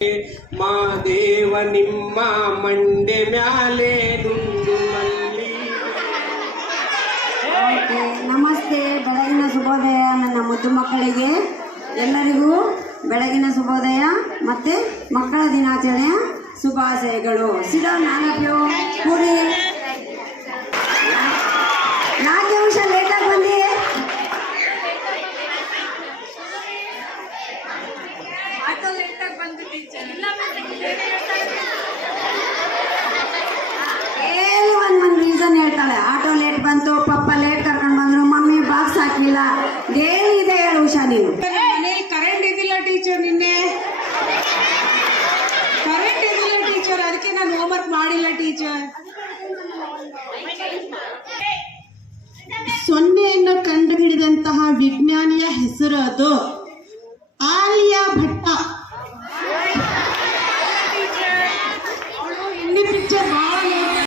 ಮಾದೇವ ನಿಮ್ಮ ಮಂಡೆ ಮ್ಯಾಲೆ ದುಂಡು ಮಲ್ಲಿ. ನಮಸ್ತೆ, ಬೆಳಗಿನ ಶುಭೋದಯ ನನ್ನ ಮುದ್ದು ಮಕ್ಕಳಿಗೆ ಎಲ್ಲರಿಗೂ ಬೆಳಗಿನ ಶುಭೋದಯ ಮತ್ತೆ ಮಕ್ಕಳ ದಿನಾಚರಣೆಯ ಶುಭಾಶಯಗಳು. ಸಿಡೋ ನಾನಪ್ಯೋ ಪೂರಿ 4 ನಿಮಿಷ ಲೇಟಾಗಿ ಬಂದಿ. ಒಂದು ರೀಸನ್ ಹೇಳ್ತಾಳೆ. ಆಟೋ ಲೇಟ್ ಬಂತು, ಪಪ್ಪ ಲೇಟ್ ಕರ್ಕೊಂಡು ಬಂದ್ರು, ಮಮ್ಮಿ ಬಾಕ್ಸ್ ಹಾಕಿಲ್ಲ, ಡೈಲಿ ಇದೆ ಹೇಳು ಉಷಾ ನೀನು. ಮನೇಲಿ ಕರೆಂಟ್ ಇದ್ದಿಲ್ಲ ಟೀಚರ್, ನಿನ್ನೆ ಕರೆಂಟ್ ಇದ್ದಿಲ್ಲ ಟೀಚರ್, ಅದಕ್ಕೆ ನಾನು ಹೋಮ್ವರ್ಕ್ ಮಾಡಿಲ್ಲ ಟೀಚರ್. ಸೊನ್ನೆಯನ್ನು ಕಂಡುಹಿಡಿದಂತಹ ವಿಜ್ಞಾನಿಯ ಹೆಸರು ಅದು ಆಲಿಯಾ ಭಟ್ಟ. ಅವಳು ಹಿಂದಿ ಪಿಕ್ಚರ್